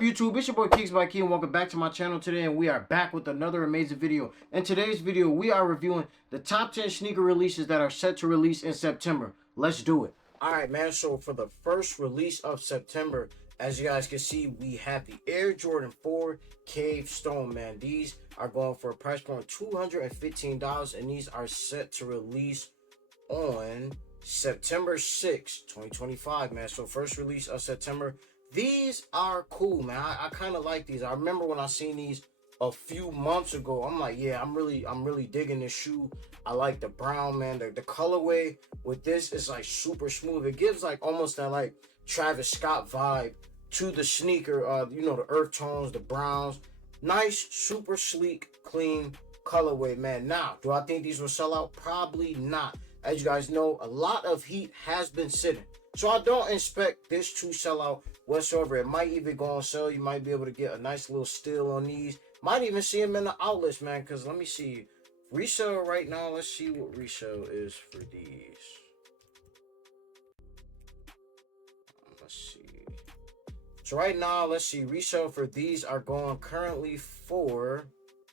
up, YouTube? It's your boy Kicks by Key, and welcome back to my channel today. And we are back with another amazing video. In today's video, we are reviewing the top 10 sneaker releases that are set to release in September. Let's do it. All right, man. So for the first release of September, as you guys can see, we have the Air Jordan 4 Cave Stone, man. These are going for a price point of $215, and these are set to release on September 6th, 2025, man. So first release of September. These are cool, man. I kind of like these. I remember when I seen these a few months ago. I'm like, yeah, I'm really digging this shoe. I like the brown, man. The colorway with this is like super smooth. It gives like almost that like Travis Scott vibe to the sneaker. You know, the earth tones, the browns. Nice, super sleek, clean colorway, man. Now, do I think these will sell out? Probably not. As you guys know, a lot of heat has been sitting. So I don't expect this to sell out whatsoever. It might even go on sale. You might be able to get a nice little steal on these. Might even see them in the outlets, man. Because let me see. Resale right now. Let's see what resale is for these. Let's see. So right now, let's see. Resale for these are going currently for,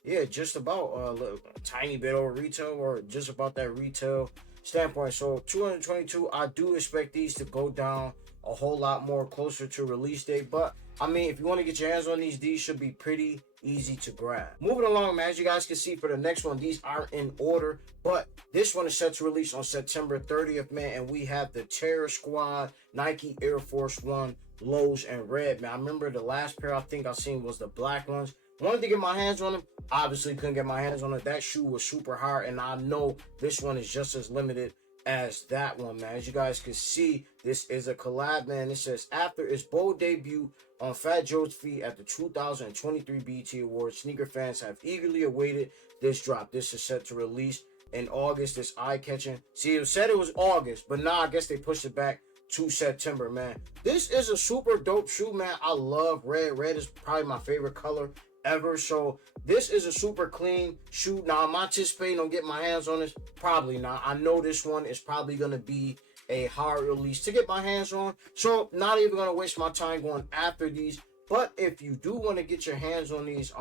yeah, just about a tiny bit over retail, or just about that retail standpoint. So 222, I do expect these to go down a whole lot more closer to release date. But I mean, if you want to get your hands on these should be pretty easy to grab. Moving along, man, as you guys can see for the next one, these are in order, but this one is set to release on September 30th, man. And we have the Terror Squad Nike Air Force One lows in red, man. I remember the last pair I think I seen was the black ones. Wanted to get my hands on them, obviously couldn't get my hands on it. That shoe was super hard, and I know this one is just as limited as that one, man. As you guys can see, this is a collab, man. It says, after its bold debut on Fat Joe's feet at the 2023 BET Awards, sneaker fans have eagerly awaited this drop. This is set to release in August. This eye-catching. See, it said it was August, but now I guess they pushed it back to September, man. This is a super dope shoe, man. I love red. Red is probably my favorite color ever. So this is a super clean shoe. Now, am I anticipating on getting my hands on this? Probably not. I know this one is probably going to be a hard release to get my hands on. So not even going to waste my time going after these. But if you do want to get your hands on these,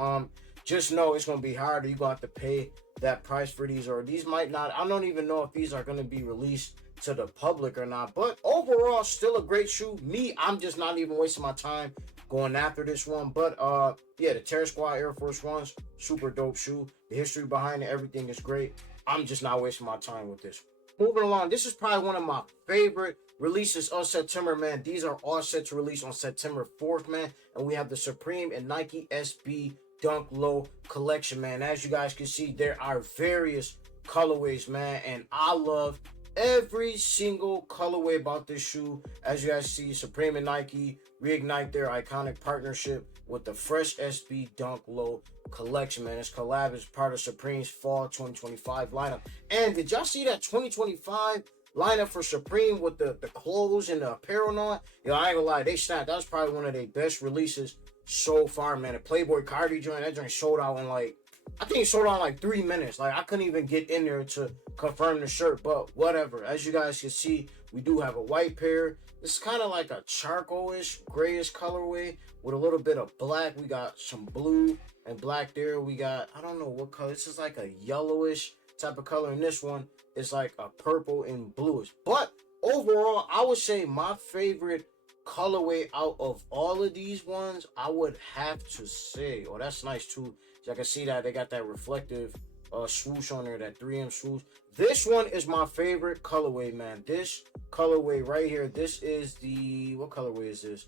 just know it's going to be harder. You're going to have to pay that price for these, or these might not. I don't even know if these are going to be released to the public or not. But overall, still a great shoe. I'm just not even wasting my time going after this one. But yeah, the Terror Squad Air Force Ones, super dope shoe. The history behind it, everything is great. I'm just not wasting my time with this. Moving along, this is probably one of my favorite releases of September, man. These are all set to release on September 4th, man. And we have the Supreme and Nike SB Dunk Low collection, man. As you guys can see, there are various colorways, man. And I love every single colorway about this shoe. As you guys see, Supreme and Nike reignite their iconic partnership with the fresh SB Dunk Low collection, man. This collab is part of Supreme's fall 2025 lineup. And did y'all see that 2025 lineup for Supreme with the clothes and the apparel and all that? Yo, I ain't gonna lie, they snapped. That was probably one of their best releases so far, man. The Playboy Cardi joint, that joint sold out in like, I think it sold out in like 3 minutes. Like, I couldn't even get in there to confirm the shirt, but whatever. As you guys can see, we do have a white pair. It's kind of like a charcoalish, grayish colorway with a little bit of black. We got some blue and black there. We got, I don't know what color. This is like a yellowish type of color. And this one is like a purple and bluish. But overall, I would say my favorite colorway out of all of these ones, I would have to say, oh, that's nice too. So I can see that they got that reflective swoosh on there, that 3M swoosh. This one is my favorite colorway, man. This colorway right here, this is the, what colorway is this?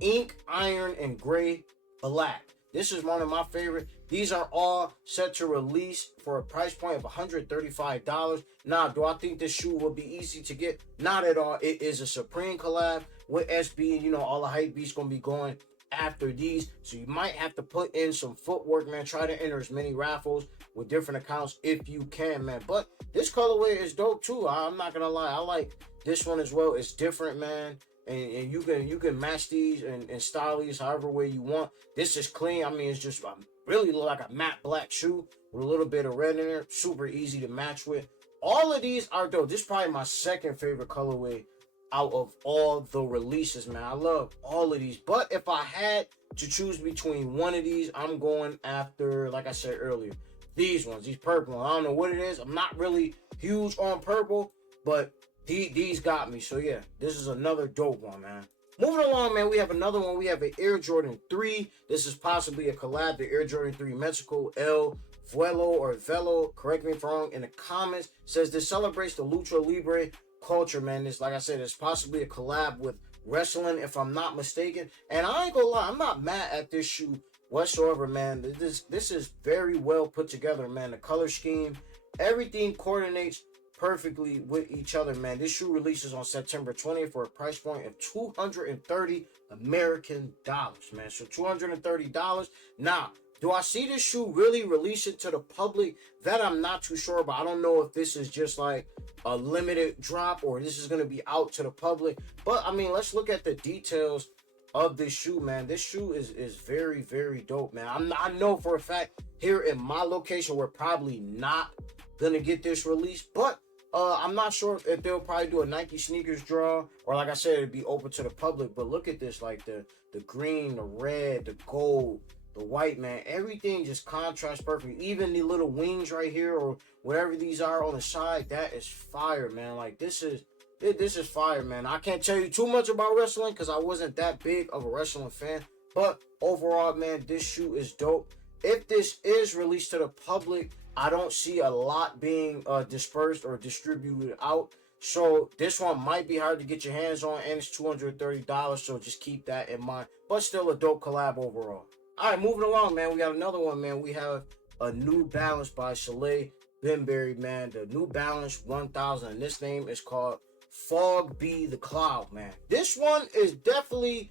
Ink, iron, and gray black. This is one of my favorite. These are all set to release for a price point of $135. Now, do I think this shoe will be easy to get? Not at all. It is a Supreme collab with SB, and you know, all the hype beats gonna be going after these. So you might have to put in some footwork, man. Try to enter as many raffles with different accounts if you can, man. But this colorway is dope too. I'm not gonna lie. I like this one as well. It's different, man. And you can match these and style these however way you want. This is clean. I mean, it's just really look like a matte black shoe with a little bit of red in there. Super easy to match with. All of these are dope. This is probably my second favorite colorway out of all the releases, man. I love all of these. But if I had to choose between one of these, I'm going after, like I said earlier, these ones, these purple ones. I don't know what it is. I'm not really huge on purple, but these got me. So yeah, this is another dope one, man. Moving along, man, we have another one. We have an Air Jordan 3. This is possibly a collab. The Air Jordan 3 Mexico El Vuelo or Velo. Correct me if I'm wrong in the comments. It says this celebrates the Lucha Libre culture, man. This, like I said, it's possibly a collab with wrestling, if I'm not mistaken. And I ain't gonna lie, I'm not mad at this shoe whatsoever, man. This is very well put together, man. The color scheme, everything coordinates perfectly with each other, man. This shoe releases on September 20th for a price point of $230 American dollars, man. So $230. Now, do I see this shoe really releasing to the public? That I'm not too sure about. I don't know if this is just like a limited drop or this is going to be out to the public. But, I mean, let's look at the details of this shoe, man. This shoe is very, very dope, man. I know for a fact here in my location, we're probably not going to get this released. But I'm not sure if they'll probably do a Nike sneakers draw. Or, like I said, it'd be open to the public. But look at this, like the green, the red, the gold, the white, man. Everything just contrasts perfect. Even the little wings right here or whatever these are on the side, that is fire, man. Like, this is fire, man. I can't tell you too much about wrestling because I wasn't that big of a wrestling fan. But overall, man, this shoe is dope. If this is released to the public, I don't see a lot being dispersed or distributed out. So this one might be hard to get your hands on, and it's $230. So just keep that in mind. But still a dope collab overall. All right, moving along, man. We got another one, man. We have a New Balance by Soleil Benberry, man. The New Balance 1000. And this name is called Fog Be the Cloud, man. This one is definitely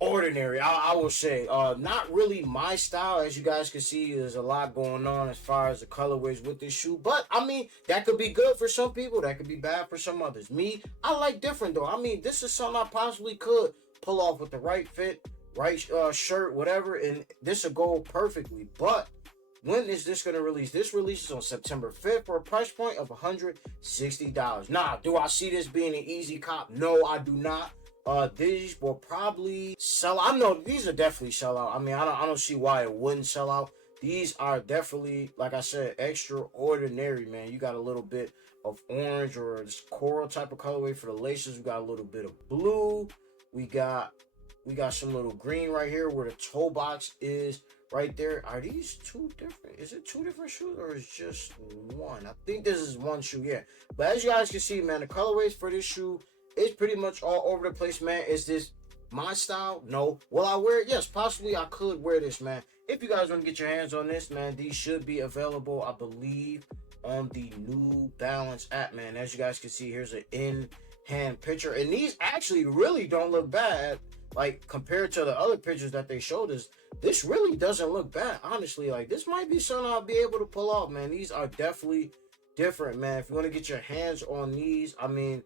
ordinary, I will say. Not really my style. As you guys can see, there's a lot going on as far as the colorways with this shoe. But, I mean, that could be good for some people. That could be bad for some others. Me, I like different, though. I mean, this is something I possibly could pull off with the right fit, right shirt, whatever, and this will go perfectly. But when is this going to release? This releases on September 5th for a price point of $160. Now, do I see this being an easy cop? No, I do not. These will probably sell. I know these are definitely sell out. I mean, I don't see why it wouldn't sell out. These are definitely, like I said, extraordinary, man. You got a little bit of orange or this coral type of colorway for the laces. We got a little bit of blue. We got some little green right here where the toe box is right there. Are these two different? Is it two different shoes or is just one? I think this is one shoe, yeah. But as you guys can see, man, the colorways for this shoe is pretty much all over the place, man. Is this my style? No. Will I wear it? Yes, possibly I could wear this, man. If you guys want to get your hands on this, man, these should be available, I believe, on the New Balance app, man. As you guys can see, here's an in-hand picture. And these actually really don't look bad. Like, compared to the other pictures that they showed us, this really doesn't look bad, honestly. Like, this might be something I'll be able to pull off, man. These are definitely different, man. If you want to get your hands on these, I mean,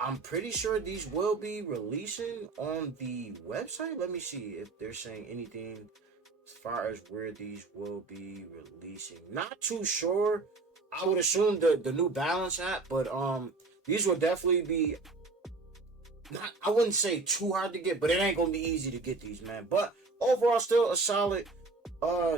I'm pretty sure these will be releasing on the website. Let me see if they're saying anything as far as where these will be releasing. Not too sure. I would assume the New Balance app, but these will definitely be not, I wouldn't say too hard to get, but it ain't gonna be easy to get these, man. But overall, still a solid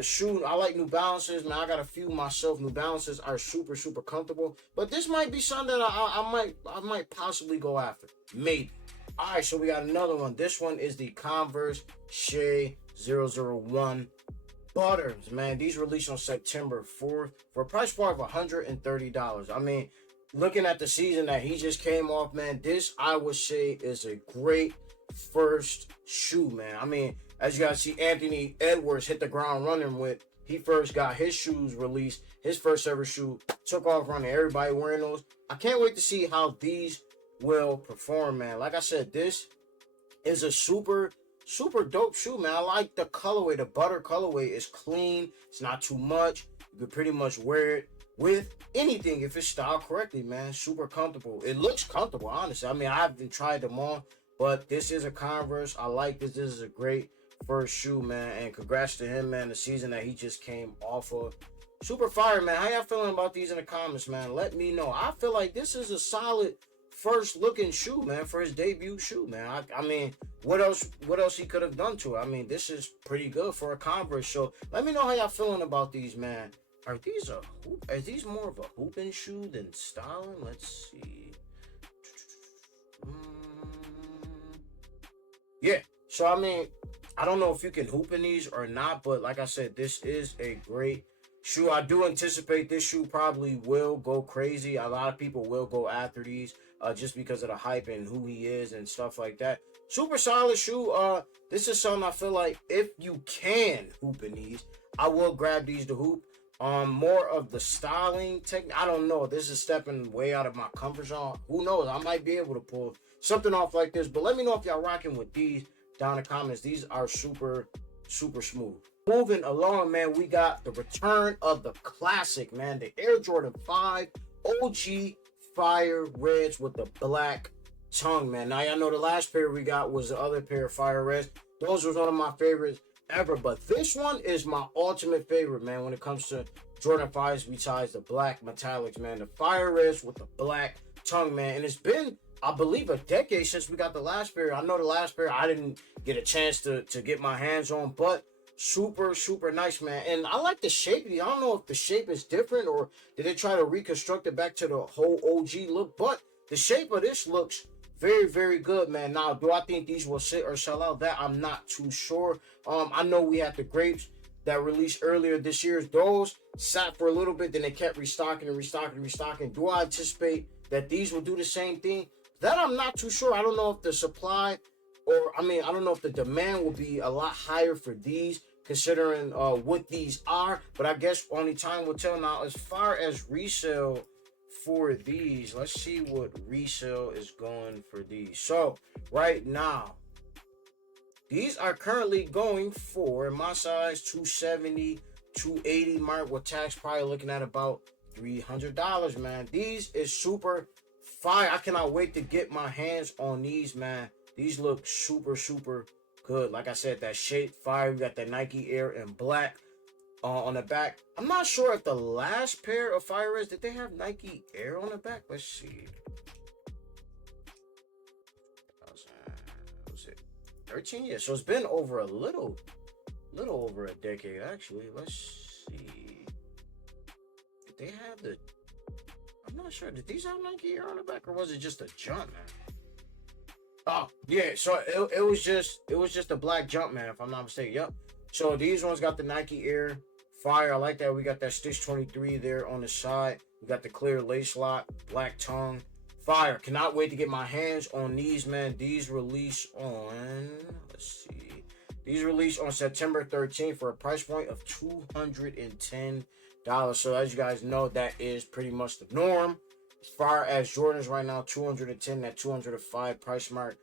shoe. I like New Balances, man. I got a few myself. New Balances are super comfortable, but this might be something that I might possibly go after, maybe. All right, so we got another one. This one is the Converse Shea 001 Butters, man. These released on September 4th for a price point of $130. I mean, looking at the season that he just came off, man, this I would say is a great first shoe, man. I mean, as you guys see, Anthony Edwards hit the ground running with. He first got his shoes released, his first ever shoe, took off running. Everybody wearing those. I can't wait to see how these will perform, man. Like I said, this is a super dope shoe, man. I like the colorway. The butter colorway is clean. It's not too much. You can pretty much wear it with anything if it's styled correctly, man. Super comfortable. It looks comfortable, honestly. I mean, I haven't tried them on, but this is a Converse. I like this. This is a great first shoe, man. And congrats to him, man. The season that he just came off of. Super fire, man. How y'all feeling about these in the comments, man? Let me know. I feel like this is a solid first looking shoe, man, for his debut shoe, man. I mean, what else he could have done to it? I mean, this is pretty good for a Converse. So let me know how y'all feeling about these, man. Are these a hoop? Are these more of a hooping shoe than styling? Let's see. Yeah. So I mean, I don't know if you can hoop in these or not, but like I said, this is a great shoe. I do anticipate this shoe probably will go crazy. A lot of people will go after these just because of the hype and who he is and stuff like that. Super solid shoe. This is something I feel like if you can hoop in these, I will grab these to hoop. More of the styling technique. I don't know. This is stepping way out of my comfort zone. Who knows? I might be able to pull something off like this. But let me know if y'all rocking with these down in the comments. These are super, super smooth. Moving along, man, we got the return of the classic, man. The Air Jordan 5 OG Fire Reds with the black tongue, man. Now, y'all know the last pair we got was the other pair of Fire Reds. Those was one of my favorites ever. But this one is my ultimate favorite, man, when it comes to Jordan 5s besides the black metallics, man. The Fire Reds with the black tongue, man. And it's been, I believe, a decade since we got the last pair. I know the last pair I didn't get a chance to get my hands on, but super, super nice, man. And I like the shape. I don't know if the shape is different or did they try to reconstruct it back to the whole OG look, but the shape of this looks very, very good, man. Now, do I think these will sit or sell out? That I'm not too sure. I know we had the grapes that released earlier this year. Those sat for a little bit, then they kept restocking and restocking and restocking. Do I anticipate that these will do the same thing? That I'm not too sure. I don't know if the supply I don't know if the demand will be a lot higher for these considering what these are, but I guess only time will tell. Now, as far as resale for these, let's see what resale is going for these. So right now, these are currently going for, in my size, 270, 280 mark with tax, probably looking at about $300, man. These is super fire. I cannot wait to get my hands on these, man. These look super, super good. Like I said, that shape fire. We got that Nike Air in black on the back. I'm not sure if the last pair of Fire Reds, did they have Nike Air on the back? Let's see. Was it 13 years? So it's been over a little over a decade, actually. Let's see. Did they have the... I'm not sure. Did these have Nike Air on the back, or was it just a jump, man? Oh, yeah, so it was just a black jump, man, if I'm not mistaken. Yep. So these ones got the Nike Air fire. I like that. We got that Stitch 23 there on the side. We got the clear lace lock, black tongue. Fire. Cannot wait to get my hands on these, man. These release on, let's see. These release on September 13th for a price point of $210. So as you guys know, that is pretty much the norm. As far as Jordans right now, 210, that 205 price mark.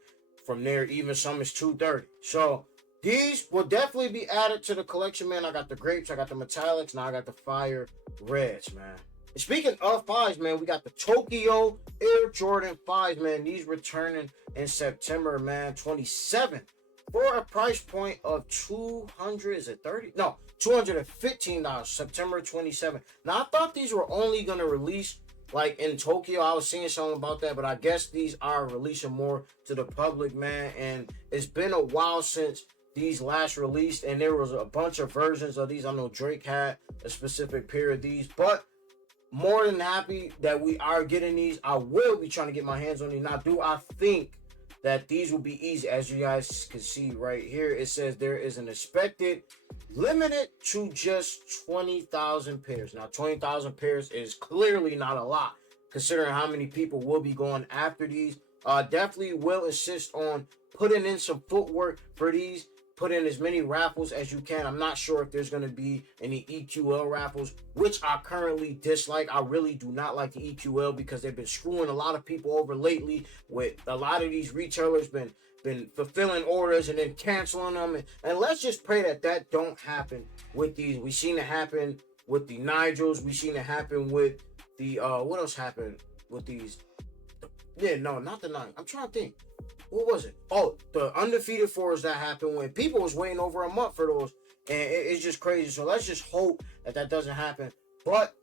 From there, even some is 230. So these will definitely be added to the collection, man. I got the grapes, I got the metallics, now I got the Fire Reds, man. And speaking of fives, man, we got the Tokyo Air Jordan 5s, man. These returning in September, man, 27th. For a price point of $215, September 27th. Now, I thought these were only going to release like in Tokyo. I was seeing something about that, but I guess these are releasing more to the public, man. And it's been a while since these last released, and there was a bunch of versions of these. I know Drake had a specific pair of these, but more than happy that we are getting these. I will be trying to get my hands on these. Now, do I think that these will be easy? As you guys can see right here, it says there is an expected limited to just 20,000 pairs. Now, 20,000 pairs is clearly not a lot, considering how many people will be going after these. Definitely will insist on putting in some footwork for these. Put in as many raffles as you can. I'm not sure if there's going to be any EQL raffles, which I currently dislike. I really do not like the EQL because they've been screwing a lot of people over lately. With a lot of these retailers been fulfilling orders and then canceling them. And let's just pray that that don't happen with these. We seen it happen with the Nigels. We seen it happen with the what else happened with these? Yeah, no, not the nine. I'm trying to think. What was it? Oh, the undefeated fours that happened when people was waiting over a month for those, and it's just crazy. So let's just hope that that doesn't happen. But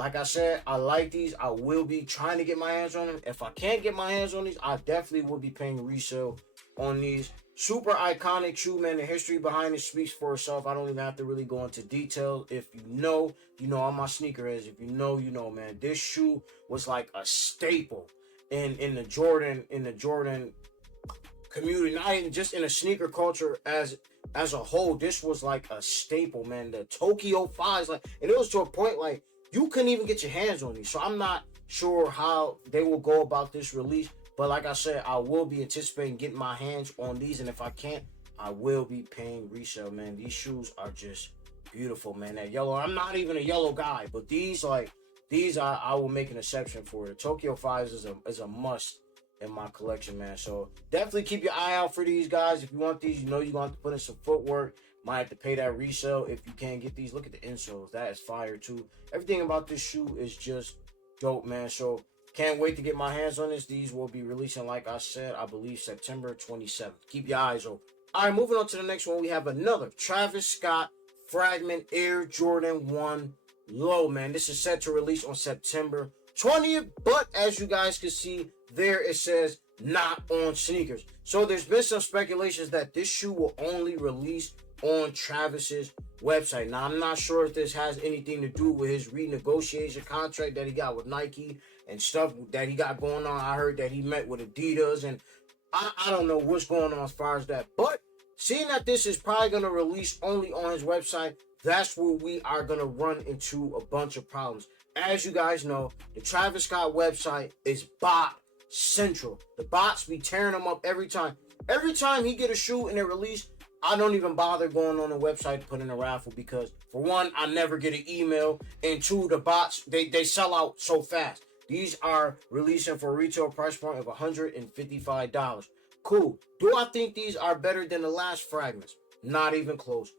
like I said, I like these. I will be trying to get my hands on them. If I can't get my hands on these, I definitely will be paying resale on these. Super iconic shoe, man. The history behind it speaks for itself. I don't even have to really go into detail. If you know, you know. I'm my sneakerheads. If you know, you know, man. This shoe was like a staple in the Jordan community, not even just in the sneaker culture as a whole. This was like a staple, man. The Tokyo Fives, like, and it was to a point like you couldn't even get your hands on these. So I'm not sure how they will go about this release, but like I said, I will be anticipating getting my hands on these, and if I can't, I will be paying resale, man. These shoes are just beautiful, man. That yellow, I'm not even a yellow guy, but these I will make an exception for. The Tokyo Fives is a must in my collection, man. So definitely keep your eye out for these guys. If you want these, you know you're gonna have to put in some footwork. Might have to pay that resale if you can't get these. Look at the insoles. That is fire too. Everything about this shoe is just dope, man. So can't wait to get my hands on this. These will be releasing, like I said, I believe September 27th. Keep your eyes open. All right, moving on to the next one. We have another Travis Scott Fragment Air Jordan 1 Low, man. This is set to release on September 20th, but as you guys can see there, it says not on sneakers. So there's been some speculations that this shoe will only release on Travis's website. Now, I'm not sure if this has anything to do with his renegotiation contract that he got with Nike and stuff that he got going on. I heard that he met with Adidas, and I don't know what's going on as far as that. But seeing that this is probably going to release only on his website, that's where we are going to run into a bunch of problems. As you guys know, the Travis Scott website is bot central. The bots be tearing them up every time. Every time he get a shoe and it release, I don't even bother going on the website to put in a raffle because, for one, I never get an email, and two, the bots, they sell out so fast. These are releasing for a retail price point of $155. Cool. Do I think these are better than the last fragments? Not even close.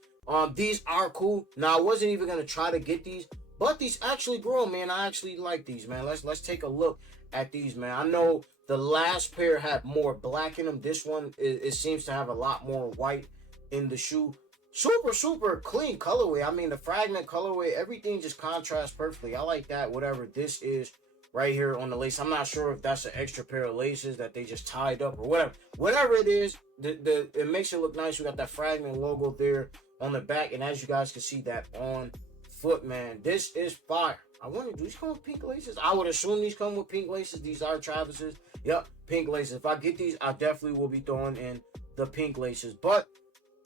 These are cool. Now, I wasn't even gonna try to get these, but these actually grow, man. I actually like these, man. Let's take a look at these, man. I know the last pair had more black in them. This one, it seems to have a lot more white in the shoe. Super clean colorway. I mean, the fragment colorway, everything just contrasts perfectly. I like that. Whatever this is right here on the lace, I'm not sure if that's an extra pair of laces that they just tied up or whatever it is. It makes it look nice. We got that fragment logo there on the back, and as you guys can see, that on foot, man, this is fire. I wonder, do these come with pink laces? I would assume these come with pink laces. These are Travis's. Yep, pink laces. If I get these, I definitely will be throwing in the pink laces. But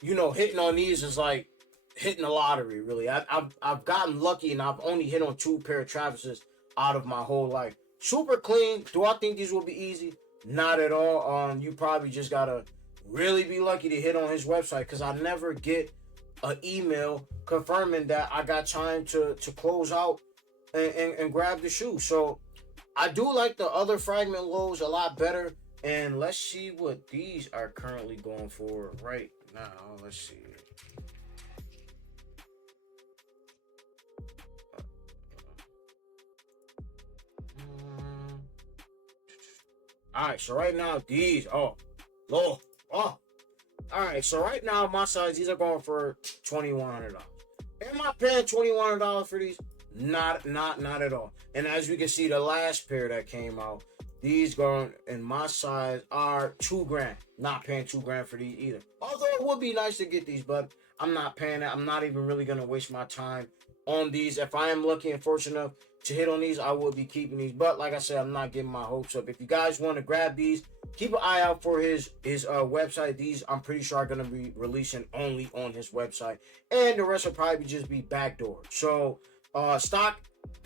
you know, hitting on these is like hitting the lottery, really. I've gotten lucky, and I've only hit on 2 pair of Travis's out of my whole life. Super clean. Do I think these will be easy? Not at all. You probably just gotta really be lucky to hit on his website, because I never get an email confirming that I got time to close out and grab the shoe. So I do like the other fragment lows a lot better. And let's see what these are currently going for right now. Let's see. All right, so right now these, oh, low, oh. All right, so right now my size, these are going for $2,100. Am I paying $2,100 for these? Not at all. And as we can see, the last pair that came out, these going in my size are $2,000. Not paying $2,000 for these either. Although it would be nice to get these, but I'm not paying that. I'm not even really gonna waste my time on these. If I am lucky and fortunate enough to hit on these, I will be keeping these. But like I said, I'm not getting my hopes up. If you guys want to grab these, keep an eye out for his website. These, I'm pretty sure, are gonna be releasing only on his website, and the rest will probably just be backdoor. So stock,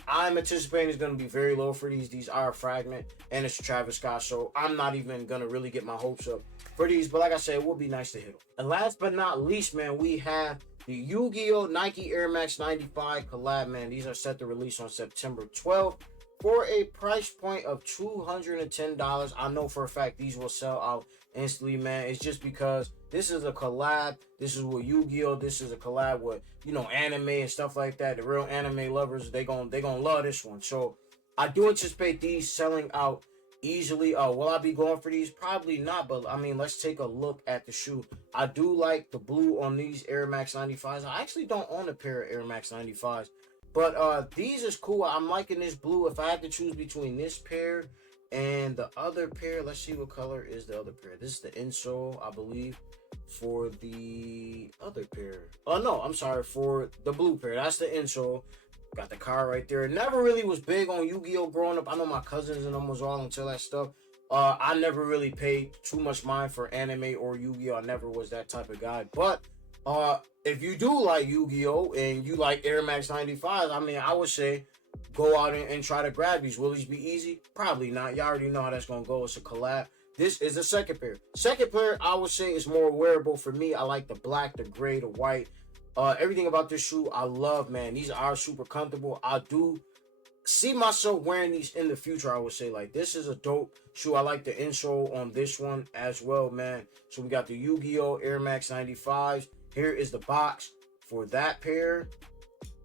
I'm anticipating is going to be very low for these. These are a fragment, and it's Travis Scott, so I'm not even going to really get my hopes up for these. But like I said, it would be nice to hit them. And last but not least, man, we have the Yu-Gi-Oh! Nike Air Max 95 collab, man. These are set to release on September 12th for a price point of $210. I know for a fact these will sell out instantly, man. It's just because this is a collab. This is with Yu-Gi-Oh! This is a collab with, you know, anime and stuff like that. The real anime lovers, they gonna love this one. So I do anticipate these selling out easily. Will I be going for these? Probably not, but I mean, let's take a look at the shoe. I do like the blue on these Air Max 95s. I actually don't own a pair of Air Max 95s. But these is cool. I'm liking this blue. If I had to choose between this pair and the other pair, let's see what color is the other pair. This is the insole, I believe, for the other pair. Oh no, I'm sorry, for the blue pair. That's the insole. Got the car right there. Never really was big on Yu-Gi-Oh growing up. I know my cousins and them was all into that stuff. I never really paid too much mind for anime or Yu-Gi-Oh. I never was that type of guy. But if you do like Yu-Gi-Oh and you like Air Max 95s, I mean, I would say go out and try to grab these. Will these be easy? Probably not. Y'all already know how that's gonna go. It's a collab. This is the second pair. Second pair, I would say, is more wearable for me. I like the black, the gray, the white. Everything about this shoe, I love, man. These are super comfortable. I do see myself wearing these in the future. I would say, like, this is a dope shoe. I like the insole on this one as well, man. So we got the Yu-Gi-Oh Air Max 95s. Here is the box for that pair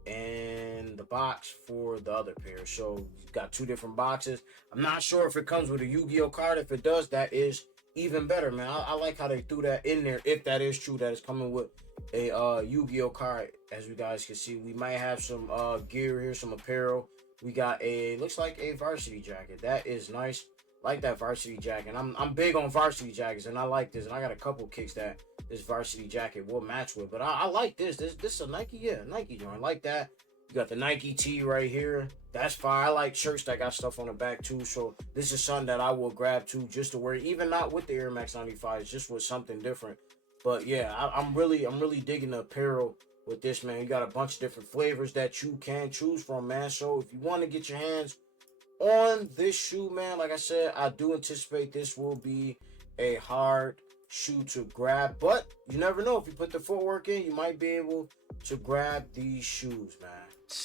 and the box for the other pair. So you got two different boxes. I'm not sure if it comes with a Yu-Gi-Oh card. If it does, that is even better, man. I like how they threw that in there. If that is true, that is coming with a Yu-Gi-Oh card. As you guys can see, we might have some gear here, some apparel. We got looks like a varsity jacket. That is nice. Like that varsity jacket. I'm big on varsity jackets, and I like this. And I got a couple kicks that this varsity jacket will match with. But I like this. This is a Nike, yeah, Nike joint. Like that. You got the Nike tee right here. That's fine. I like shirts that got stuff on the back too. So this is something that I will grab too, just to wear, even not with the Air Max 95s, just with something different. But yeah, I'm really digging the apparel with this, man. You got a bunch of different flavors that you can choose from, man. So if you want to get your hands on this shoe, man, like I said, I do anticipate this will be a hard shoe to grab, but you never know. If you put the footwork in, you might be able to grab these shoes, man.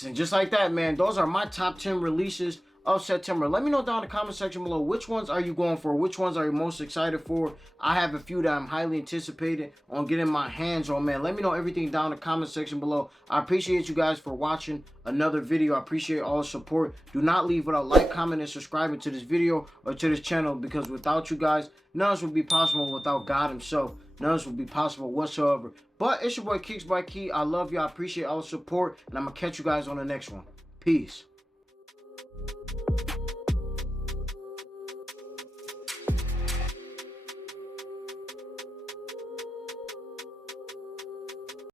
And just like that, man, those are my top 10 releases of September. Let me know down in the comment section below, which ones are you going for? Which ones are you most excited for? I have a few that I'm highly anticipated on getting my hands on, man. Let me know everything down in the comment section below. I appreciate you guys for watching another video. I appreciate all the support. Do not leave without like, comment, and subscribing to this video or to this channel, because without you guys, none of this would be possible. Without God himself, none of this would be possible whatsoever. But it's your boy Kicks by Key. I love you. I appreciate all the support, and I'm going to catch you guys on the next one. Peace.